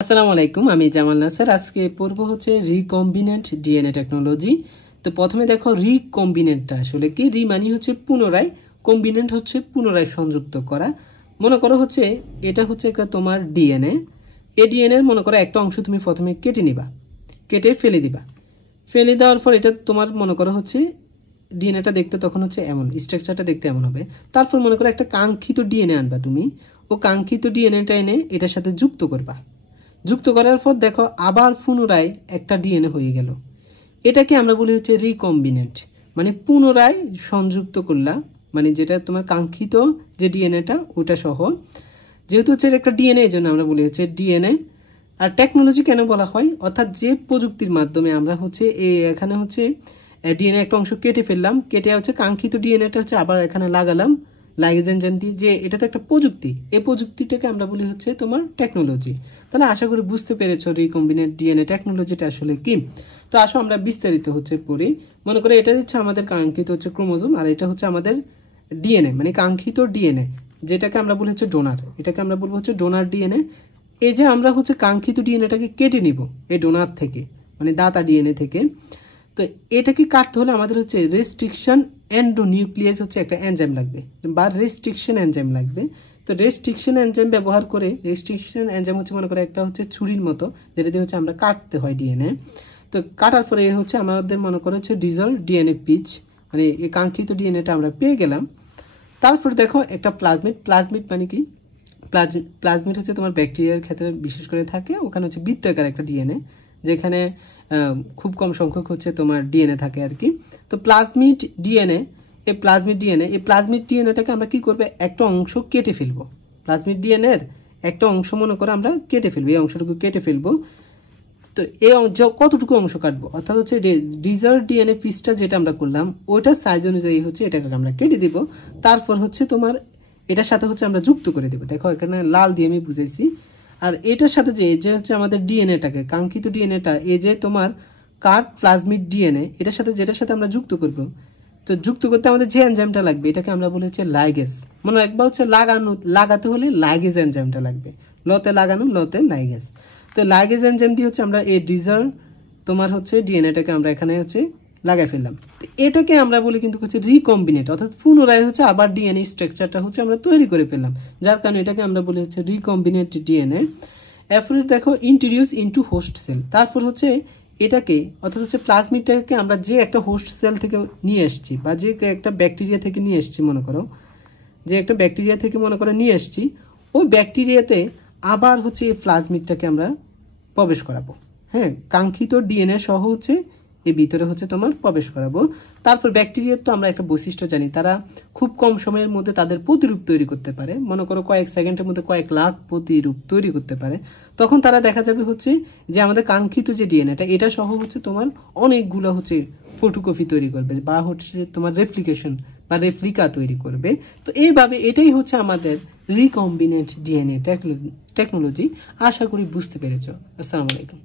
আসসালামু আলাইকুম, আমি জামাল নাসার। আজকে পড়বো হচ্ছে রিকম্বিনেন্ট ডিএনএ টেকনোলজি। তো প্রথমে দেখো রিকম্বিনেন্টটা আসলে কি। রি মানে হচ্ছে পুনরায়, কম্বিনেন্ট হচ্ছে পুনরায় সংযুক্ত করা। মনে করো হচ্ছে এটা হচ্ছে একটা তোমার ডিএনএ। এই ডিএনএ মনে করো একটা অংশ তুমি প্রথমে কেটে নিবা, কেটে ফেলে দিবা। ফেলে দেওয়ার পর এটা তোমার মনে করো হচ্ছে ডিএনএটা দেখতে তখন হচ্ছে এমন, স্ট্রাকচারটা দেখতে এমন হবে। তারপর মনে করো একটা কাঙ্ক্ষিত ডিএনএ আনবা তুমি, ও কাঙ্ক্ষিত ডিএনএটা এনে এটার সাথে যুক্ত করবা। যুক্ত করার পর দেখো আবার পুনরায় একটা ডিএনএ হয়ে গেল। এটাকে আমরা বলি হচ্ছে রিকম্বিনেন্ট, মানে পুনরায় সংযুক্ত করলা, মানে যেটা তোমার কাঙ্ক্ষিত যে ডিএনএটা ওটা সহ। যেহেতু হচ্ছে একটা ডিএনএ, এই জন্য আমরা বলি হচ্ছে ডিএনএ। আর টেকনোলজি কেন বলা হয়, অর্থাৎ যে প্রযুক্তির মাধ্যমে আমরা হচ্ছে এখানে হচ্ছে ডিএনএ একটা অংশ কেটে ফেললাম, কেটে হচ্ছে কাঙ্ক্ষিত ডিএনএটা হচ্ছে আবার এখানে লাগালাম লাইগেজ এনজাইম দিয়ে, যে এটা তো একটা প্রযুক্তি। এই প্রযুক্তিটাকে আমরা বলি হচ্ছে তোমার টেকনোলজি। তাহলে আশা করি বুঝতে পেরেছো রিকম্বিনেন্ট ডিএনএ টেকনোলজিটা আসলে কি। তো আসো আমরা বিস্তারিত হচ্ছে পড়ি। মনে করে এটা হচ্ছে আমাদের কাঙ্ক্ষিত হচ্ছে ক্রোমোজোম, আর এটা হচ্ছে আমাদের ডিএনএ, মানে কাঙ্ক্ষিত ডিএনএ, যেটাকে আমরা বলি হচ্ছে ডোনার। এটাকে আমরা বলবো হচ্ছে ডোনার ডিএনএ। এই যে আমরা হচ্ছে কাঙ্ক্ষিত ডিএনএটাকে কেটে নিব এই ডোনার থেকে, মানে দাতা ডিএনএ থেকে। তো এটাকে কাটতে হলে আমাদের হচ্ছে রেস্ট্রিকশন এন্ডোনিউক্লিয়াস হচ্ছে একটা এনজাইম লাগবে, বা রেস্ট্রিকশন এনজাইম লাগবে। তো রেস্ট্রিকশন এনজাইম ব্যবহার করে, রেস্ট্রিকশন এনজাইম হচ্ছে মনে করে একটা হচ্ছে ছুরির মতো, যেটা দিয়ে হচ্ছে আমরা কাটতে হয় ডিএনএ। তো কাটার পরে হচ্ছে আমাদের মনে করে হচ্ছে ডিজল ডিএনএ পিচ, মানে এই কাঙ্ক্ষিত ডিএনএটা আমরা পেয়ে গেলাম। তারপর দেখো একটা প্লাজমিড। প্লাজমিড মানে কি, প্লাজমিড হচ্ছে তোমার ব্যাকটেরিয়ার ক্ষেত্রে বিশেষ করে থাকে। ওখানে হচ্ছে বৃত্তাকার একটা ডিএনএ, যেখানে খুব কম সংখ্যক হচ্ছে তোমার ডিএনএ থাকে আর কি। তো প্লাজমিড ডিএনএ, এই প্লাজমিড ডিএনএটাকে আমরা কি করবে, একটা অংশ কেটে ফেলবো। প্লাজমিড ডিএনএর একটা অংশ মনে করে আমরা কেটে ফেলবো, এই অংশটুকু কেটে ফেলবো। তো এই কতটুকু অংশ কাটবো, অর্থাৎ হচ্ছে ডিজার্ট ডিএনএ পিসটা যেটা আমরা করলাম ওইটার সাইজ অনুযায়ী হচ্ছে এটাকে আমরা কেটে দিব। তারপর হচ্ছে তোমার এটার সাথে হচ্ছে আমরা যুক্ত করে দেবো। দেখো এখানে লাল দিয়ে আমি বুঝেছি। আর এটার সাথে যে হচ্ছে আমাদের ডিএনএটাকে, কাঙ্ক্ষিত ডিএনএটা, এই যে তোমার কাট প্লাজমিড ডিএনএ, এটার সাথে যেটার সাথে আমরা যুক্ত করব। তো যুক্ত করতে আমাদের যে এনজাইমটা লাগবে এটাকে আমরা বলি হচ্ছে লাইগেজ। মনে রাখবা হচ্ছে লাগাতে হলে লাইগেজ এনজাইমটা লাগবে। লতে লাগানো, লতে লাইগেজ। তো লাইগেজ এনজাইম দিয়ে হচ্ছে আমরা এই ডিজার তোমার হচ্ছে ডিএনএটাকে আমরা এখানে হচ্ছে লাগাই ফেললাম। এটাকে আমরা বলি কিন্তু হচ্ছে রিকম্বিনেট, অর্থাৎ পুনরায় হচ্ছে আবার ডিএনএ স্ট্রাকচারটা হচ্ছে আমরা তৈরি করে ফেললাম, যার কারণে এটাকে আমরা বলি হচ্ছে রিকম্বিনেট ডিএনএ। এরপর দেখো ইন্ট্রোডিউস ইনটু হোস্ট সেল। তারপর হচ্ছে এটাকে, অর্থাৎ হচ্ছে প্লাজমিডটাকে আমরা যে একটা হোস্ট সেল থেকে নিয়ে এসেছি, বা যে একটা ব্যাকটেরিয়া থেকে নিয়ে এসেছি, মনে করো যে একটা ব্যাকটেরিয়া থেকে মনে করে নিয়ে এসেছি, ওই ব্যাকটেরিয়াতে আবার হচ্ছে এই প্লাজমিডটাকে আমরা প্রবেশ করাবো। হ্যাঁ, কাঙ্ক্ষিত ডিএনএ সহ হচ্ছে এর ভিতরে হচ্ছে তোমার প্রবেশ করাবো। তারপর ব্যাকটেরিয়ার তো আমরা একটা বৈশিষ্ট্য জানি, তারা খুব কম সময়ের মধ্যে তাদের প্রতিরূপ তৈরি করতে পারে। মনে করো কয়েক সেকেন্ডের মধ্যে কয়েক লাখ প্রতিরূপ তৈরি করতে পারে। তখন তারা দেখা যাবে হচ্ছে যে আমাদের কাঙ্ক্ষিত যে ডিএনএটা, এটা সহ হচ্ছে তোমার অনেকগুলো হচ্ছে ফটোকপি তৈরি করবে, বা হচ্ছে তোমার রেপ্লিকেশন বা রেপ্লিকা তৈরি করবে। তো এইভাবে এটাই হচ্ছে আমাদের রিকম্বিনেন্ট ডিএনএ টেকনোলজি। আশা করি বুঝতে পেরেছো। আসসালামু আলাইকুম।